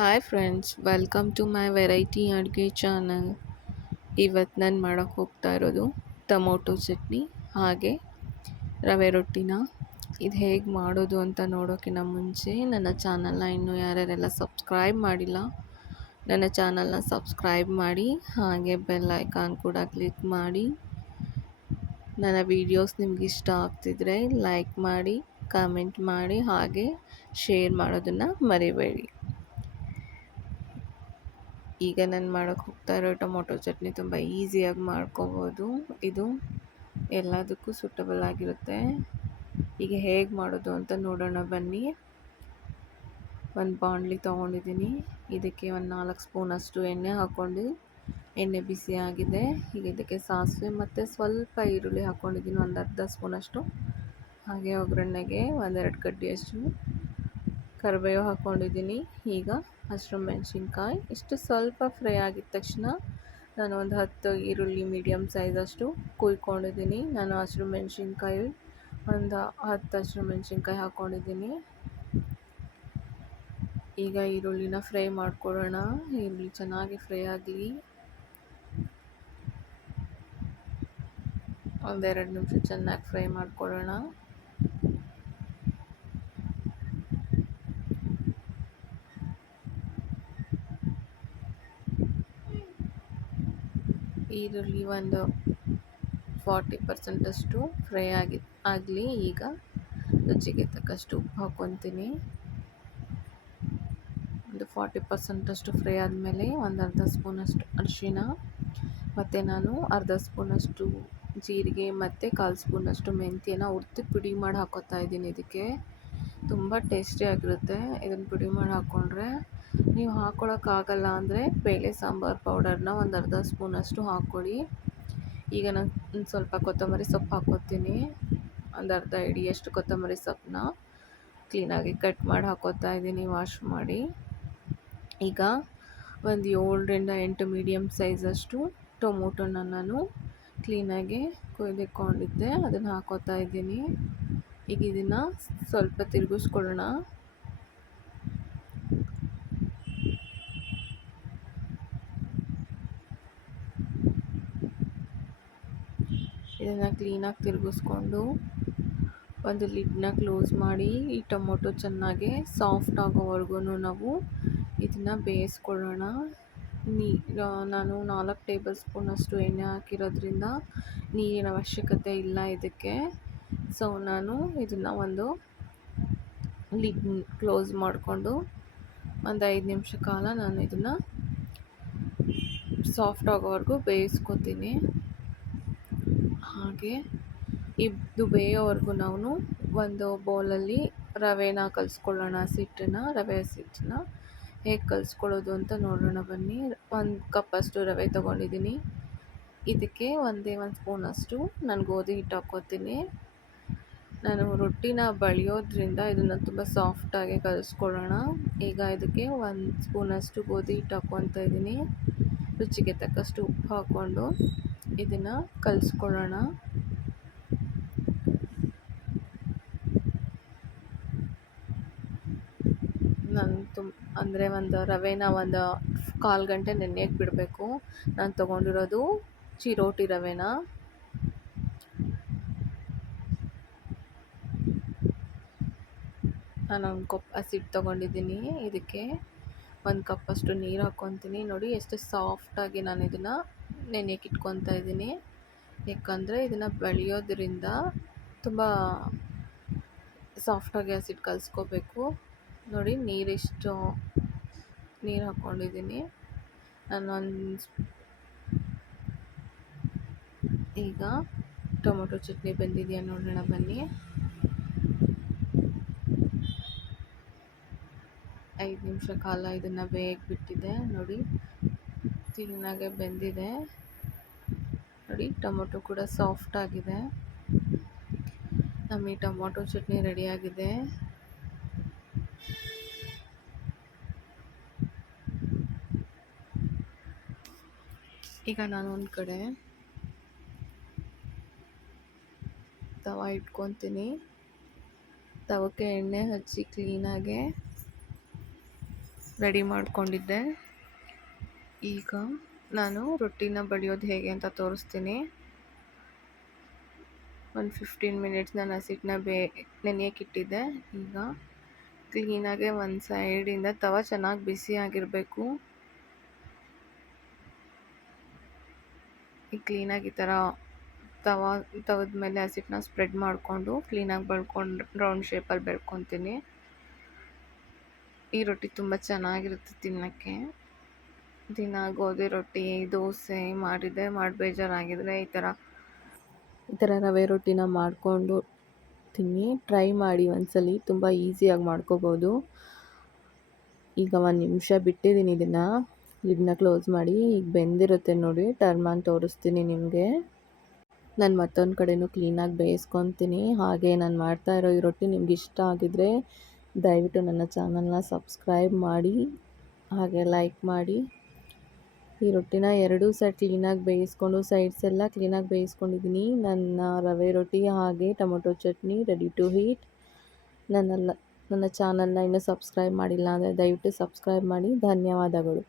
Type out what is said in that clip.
Hi friends, welcome to my variety ಅಡುಗೆ channel. ಇವತ್ತು ನಾನು ಮಾಡೋಕ್ಕೆ ಹೋಗ್ತಾ ಇರೋದು ಟೊಮೊಟೊ ಚಟ್ನಿ ಹಾಗೆ ರವೆ ರೊಟ್ಟಿನ. ಇದು ಹೇಗೆ ಮಾಡೋದು ಅಂತ ನೋಡೋಕ್ಕಿಂತ ಮುಂಚೆ ನನ್ನ ಚಾನಲ್ನ ಇನ್ನೂ ಯಾರ್ಯಾರೆಲ್ಲ ಸಬ್ಸ್ಕ್ರೈಬ್ ಮಾಡಿಲ್ಲ, ನನ್ನ ಚಾನಲ್ನ ಸಬ್ಸ್ಕ್ರೈಬ್ ಮಾಡಿ ಹಾಗೆ ಬೆಲ್ ಐಕಾನ್ ಕೂಡ ಕ್ಲಿಕ್ ಮಾಡಿ. ನನ್ನ ವೀಡಿಯೋಸ್ ನಿಮ್ಗೆ ಇಷ್ಟ ಆಗ್ತಿದ್ರೆ ಲೈಕ್ ಮಾಡಿ, ಕಾಮೆಂಟ್ ಮಾಡಿ ಹಾಗೆ ಶೇರ್ ಮಾಡೋದನ್ನು ಮರಿಬೇಡಿ. ಈಗ ನಾನು ಮಾಡೋಕ್ಕೆ ಹೋಗ್ತಾ ಇರೋ ಟೊಮೊಟೊ ಚಟ್ನಿ ತುಂಬ ಈಸಿಯಾಗಿ ಮಾಡ್ಕೋಬೋದು. ಇದು ಎಲ್ಲದಕ್ಕೂ ಸೂಟಬಲ್ ಆಗಿರುತ್ತೆ. ಈಗ ಹೇಗೆ ಮಾಡೋದು ಅಂತ ನೋಡೋಣ ಬನ್ನಿ. ಒಂದು ಬಾಣಲಿ ತೊಗೊಂಡಿದ್ದೀನಿ. ಇದಕ್ಕೆ ಒಂದು 4 ಸ್ಪೂನಷ್ಟು ಎಣ್ಣೆ ಹಾಕ್ಕೊಂಡು, ಎಣ್ಣೆ ಬಿಸಿ ಆಗಿದೆ. ಈಗ ಇದಕ್ಕೆ ಸಾಸಿವೆ ಮತ್ತು ಸ್ವಲ್ಪ ಈರುಳ್ಳಿ ಹಾಕ್ಕೊಂಡಿದ್ದೀನಿ, ಒಂದು ಅರ್ಧ ಸ್ಪೂನಷ್ಟು. ಹಾಗೆ ಒಗ್ಗರಣೆಗೆ 1-2 ಕಡ್ಡಿಯಷ್ಟು ಕರಿಬೇವು ಹಾಕ್ಕೊಂಡಿದ್ದೀನಿ. ಈಗ ಹಸಿರು ಮೆಣಸಿನ್ಕಾಯಿ ಇಷ್ಟು ಸ್ವಲ್ಪ ಫ್ರೈ ಆಗಿದ ತಕ್ಷಣ ನಾನು ಒಂದು 10 ಈರುಳ್ಳಿ ಮೀಡಿಯಮ್ ಸೈಜಷ್ಟು ಕುಯ್ಕೊಂಡಿದ್ದೀನಿ. ನಾನು ಹಸಿರು ಮೆಣಸಿನ್ಕಾಯಿ ಒಂದು 10 ಹಸಿರು ಮೆಣಸಿನ್ಕಾಯಿ ಹಾಕ್ಕೊಂಡಿದ್ದೀನಿ. ಈಗ ಈರುಳ್ಳಿನ ಫ್ರೈ ಮಾಡ್ಕೊಳ್ಳೋಣ. ಈರುಳ್ಳಿ ಚೆನ್ನಾಗಿ ಫ್ರೈ ಆಗಲಿ. ಒಂದೆರಡು ನಿಮಿಷ ಚೆನ್ನಾಗಿ ಫ್ರೈ ಮಾಡ್ಕೊಳ್ಳೋಣ. ಈರುಳ್ಳಿ ಒಂದು 40% ಫ್ರೈ ಆಗಲಿ. ಈಗ ರುಚಿಗೆ ತಕ್ಕಷ್ಟು ಉಪ್ಪು ಹಾಕ್ಕೊತೀನಿ. ಒಂದು 40% ಫ್ರೈ ಆದಮೇಲೆ ಒಂದು ಅರ್ಧ ಸ್ಪೂನಷ್ಟು ಅರಿಶಿನ ಮತ್ತು ನಾನು ಅರ್ಧ ಸ್ಪೂನಷ್ಟು ಜೀರಿಗೆ ಮತ್ತು 1/4 ಸ್ಪೂನಷ್ಟು ಮೆಂತ್ಯನ ಹುರ್ದು ಪುಡಿ ಮಾಡಿ ಹಾಕ್ಕೊತಾ ಇದ್ದೀನಿ. ಇದಕ್ಕೆ ತುಂಬ ಟೇಸ್ಟಿಯಾಗಿರುತ್ತೆ. ಇದನ್ನು ಪುಡಿ ಮಾಡಿ ಹಾಕ್ಕೊಂಡ್ರೆ, ನೀವು ಹಾಕ್ಕೊಳಕ್ಕಾಗಲ್ಲ ಅಂದರೆ ಬೇಳೆ ಸಾಂಬಾರು ಪೌಡರ್ನ ಒಂದು ಅರ್ಧ ಸ್ಪೂನಷ್ಟು ಹಾಕ್ಕೊಳ್ಳಿ. ಈಗ ನಾನು ಸ್ವಲ್ಪ ಕೊತ್ತಂಬರಿ ಸೊಪ್ಪು ಹಾಕ್ಕೊತೀನಿ. ಒಂದು ಅರ್ಧ ಹಿಡಿಯಷ್ಟು ಕೊತ್ತಂಬರಿ ಸೊಪ್ಪನ್ನ ಕ್ಲೀನಾಗಿ ಕಟ್ ಮಾಡಿ ಹಾಕ್ಕೊತಾ ಇದ್ದೀನಿ, ವಾಶ್ ಮಾಡಿ. ಈಗ ಒಂದು 7-8 ಮೀಡಿಯಮ್ ಸೈಜಷ್ಟು ಟೊಮೊಟೊನ ನಾನು ಕ್ಲೀನಾಗಿ ಕೊಯ್ದಿಟ್ಕೊಂಡಿದ್ದೆ, ಅದನ್ನು ಹಾಕ್ಕೊತಾ ಇದ್ದೀನಿ. ಈಗ ಇದನ್ನು ಸ್ವಲ್ಪ ತಿರುಗಿಸ್ಕೊಳ್ಳೋಣ. ಇದನ್ನು ಕ್ಲೀನಾಗಿ ತಿರುಗಿಸ್ಕೊಂಡು ಒಂದು ಲಿಡ್ನ ಕ್ಲೋಸ್ ಮಾಡಿ ಈ ಟೊಮೊಟೊ ಚೆನ್ನಾಗಿ ಸಾಫ್ಟ್ ಆಗೋವರೆಗೂ ನಾವು ಇದನ್ನು ಬೇಯಿಸ್ಕೊಳ್ಳೋಣ. ನಾನು 4 ಟೇಬಲ್ ಸ್ಪೂನಷ್ಟು ಎಣ್ಣೆ ಹಾಕಿರೋದ್ರಿಂದ ನೀರಿನ ಅವಶ್ಯಕತೆ ಇಲ್ಲ ಇದಕ್ಕೆ. ಸೊ ನಾನು ಇದನ್ನು ಒಂದು ಲಿಡ್ ಕ್ಲೋಸ್ ಮಾಡಿಕೊಂಡು ಒಂದು 5 ನಿಮಿಷ ಕಾಲ ನಾನು ಇದನ್ನು ಸಾಫ್ಟ್ ಆಗೋವರೆಗೂ ಬೇಯಿಸ್ಕೊತೀನಿ. ಹಾಗೆ ಇದು ಬೇಯೋವರೆಗೂ ನಾವು ಒಂದು ಬೌಲಲ್ಲಿ ರವೆನ ಕಲಿಸ್ಕೊಳ್ಳೋಣ. ರವೆ ಹಸಿಟ್ಟನ್ನ ಹೇಗೆ ಕಲಿಸ್ಕೊಳ್ಳೋದು ಅಂತ ನೋಡೋಣ ಬನ್ನಿ. 1 ಕಪ್ಪಷ್ಟು ರವೆ ತೊಗೊಂಡಿದ್ದೀನಿ. ಇದಕ್ಕೆ 1 ಸ್ಪೂನಷ್ಟು ನಾನು ಗೋಧಿ ಹಿಟ್ಟು ಹಾಕ್ಕೊತೀನಿ. ನಾನು ರೊಟ್ಟಿನ ಬಳಿಯೋದ್ರಿಂದ ಇದನ್ನು ತುಂಬ ಸಾಫ್ಟಾಗಿ ಕಲಿಸ್ಕೊಳ್ಳೋಣ. ಈಗ ಇದಕ್ಕೆ 1 ಸ್ಪೂನಷ್ಟು ಗೋಧಿ ಹಿಟ್ಟು ಹಾಕ್ಕೊತಾ ಇದ್ದೀನಿ. ರುಚಿಗೆ ತಕ್ಕಷ್ಟು ಉಪ್ಪು ಹಾಕ್ಕೊಂಡು ಇದನ್ನು ಕಲಿಸ್ಕೊಳ್ಳೋಣ. ನಾನು ಅಂದರೆ ಒಂದು ರವೆನ ಒಂದು 1/4 ಗಂಟೆ ನೆನೆಯಕ್ಕೆ ಬಿಡಬೇಕು. ನಾನು ತೊಗೊಂಡಿರೋದು ಚಿರೋಟಿ ರವೆನ. ನಾನು 1 ಕಪ್ ಹಸಿಟ್ಟು ತೊಗೊಂಡಿದ್ದೀನಿ. ಇದಕ್ಕೆ 1 ಕಪ್ಪಷ್ಟು ನೀರು ಹಾಕ್ಕೊತೀನಿ. ನೋಡಿ ಎಷ್ಟು ಸಾಫ್ಟಾಗಿ ನಾನು ಇದನ್ನು ನೆನೆಯಕ್ಕೆ ಇಟ್ಕೊತಾ ಇದ್ದೀನಿ. ಯಾಕಂದರೆ ಇದನ್ನು ಬೆಳೆಯೋದ್ರಿಂದ ತುಂಬ ಸಾಫ್ಟಾಗಿ ಹಸಿಟ್ಟು ಕಲಿಸ್ಕೋಬೇಕು. ನೋಡಿ ನೀರು ಹಾಕ್ಕೊಂಡಿದ್ದೀನಿ ನಾನು. ಈಗ ಟೊಮೊಟೊ ಚಟ್ನಿ ಬೆಂದಿದೆಯಾ ನೋಡೋಣ ಬನ್ನಿ. 5 ನಿಮಿಷ ಕಾಲ ಇದನ್ನು ಬೇಯಕ್ಕೆ ಬಿಟ್ಟಿದ್ದೆ. ನೋಡಿ ಕ್ಲೀನಾಗೆ ಬೆಂದಿದೆ. ನೋಡಿ ಟೊಮೊಟೊ ಕೂಡ ಸಾಫ್ಟ್ ಆಗಿದೆ. ನಮ್ಮ ಈ ಟೊಮೊಟೊ ಚಟ್ನಿ ರೆಡಿಯಾಗಿದೆ. ಈಗ ನಾನು ಒಂದು ಕಡೆ ತವ ಇಟ್ಕೊತೀನಿ. ತವಕ್ಕೆ ಎಣ್ಣೆ ಹಚ್ಚಿ ಕ್ಲೀನಾಗೆ ರೆಡಿ ಮಾಡ್ಕೊಂಡಿದ್ದೆ. ಈಗ ನಾನು ರೊಟ್ಟಿನ ಬಡಿಯೋದು ಹೇಗೆ ಅಂತ ತೋರಿಸ್ತೀನಿ. ಒಂದು 15 ಮಿನಿಟ್ಸ್ ನಾನು ಹಸಿಟ್ಟನ್ನ ನೆನೆಯಕ್ಕೆ ಇಟ್ಟಿದ್ದೆ. ಈಗ ಕ್ಲೀನಾಗೆ ಒಂದು ಸೈಡಿಂದ ತವ ಚೆನ್ನಾಗಿ ಬಿಸಿ ಆಗಿರಬೇಕು. ಈಗ ಕ್ಲೀನಾಗಿ ಈ ಥರ ತವದ ಮೇಲೆ ಹಸಿಟ್ಟನ್ನ ಸ್ಪ್ರೆಡ್ ಮಾಡಿಕೊಂಡು ಕ್ಲೀನಾಗಿ ಬಳ್ಕೊಂಡು ರೌಂಡ್ ಶೇಪಲ್ಲಿ ಬೆಳ್ಕೊತೀನಿ. ಈ ರೊಟ್ಟಿ ತುಂಬ ಚೆನ್ನಾಗಿರುತ್ತೆ ತಿನ್ನೋಕ್ಕೆ. ದಿನ ಗೋಧಿ ರೊಟ್ಟಿ, ದೋಸೆ ಮಾಡಿ ಬೇಜಾರಾಗಿದ್ದರೆ ಈ ಥರ ರವೆ ರೊಟ್ಟಿನ ಮಾಡಿಕೊಂಡು ತಿನ್ನಿ. ಟ್ರೈ ಮಾಡಿ ಒಂದ್ಸಲಿ, ತುಂಬ ಈಸಿಯಾಗಿ ಮಾಡ್ಕೋಬೋದು. ಈಗ 1 ನಿಮಿಷ ಬಿಟ್ಟಿದ್ದೀನಿ ಲಿಡ್ನ ಕ್ಲೋಸ್ ಮಾಡಿ. ಈಗ ಬೆಂದಿರುತ್ತೆ ನೋಡಿ, ಟರ್ನ್ ಮಾಡಿ ತೋರಿಸ್ತೀನಿ ನಿಮಗೆ. ನಾನು ಮತ್ತೊಂದು ಕಡೆನೂ ಕ್ಲೀನಾಗಿ ಬೇಯಿಸ್ಕೊತೀನಿ. ಹಾಗೆ ನಾನು ಮಾಡ್ತಾ ಇರೋ ಈ ರೊಟ್ಟಿ ನಿಮ್ಗೆ ಇಷ್ಟ ಆಗಿದ್ರೆ ದಯವಿಟ್ಟು ನನ್ನ ಚಾನಲ್ನ ಸಬ್ಸ್ಕ್ರೈಬ್ ಮಾಡಿ, ಹಾಗೆ ಲೈಕ್ ಮಾಡಿ. ಈ ರೊಟ್ಟಿನ 2 ಸೈಡ್ ಕ್ಲೀನಾಗಿ ಬೇಯಿಸ್ಕೊಂಡು ಸೈಡ್ಸ್ ಎಲ್ಲ ಕ್ಲೀನಾಗಿ ಬೇಯಿಸ್ಕೊಂಡಿದ್ದೀನಿ. ನನ್ನ ರವೆ ರೊಟ್ಟಿ ಹಾಗೆ tomato chutney ready to heat. ನನ್ನ ಚಾನಲ್ನ ಇನ್ನೂ ಸಬ್ಸ್ಕ್ರೈಬ್ ಮಾಡಿಲ್ಲ ಅಂದರೆ ದಯವಿಟ್ಟು ಸಬ್ಸ್ಕ್ರೈಬ್ ಮಾಡಿ. ಧನ್ಯವಾದಗಳು.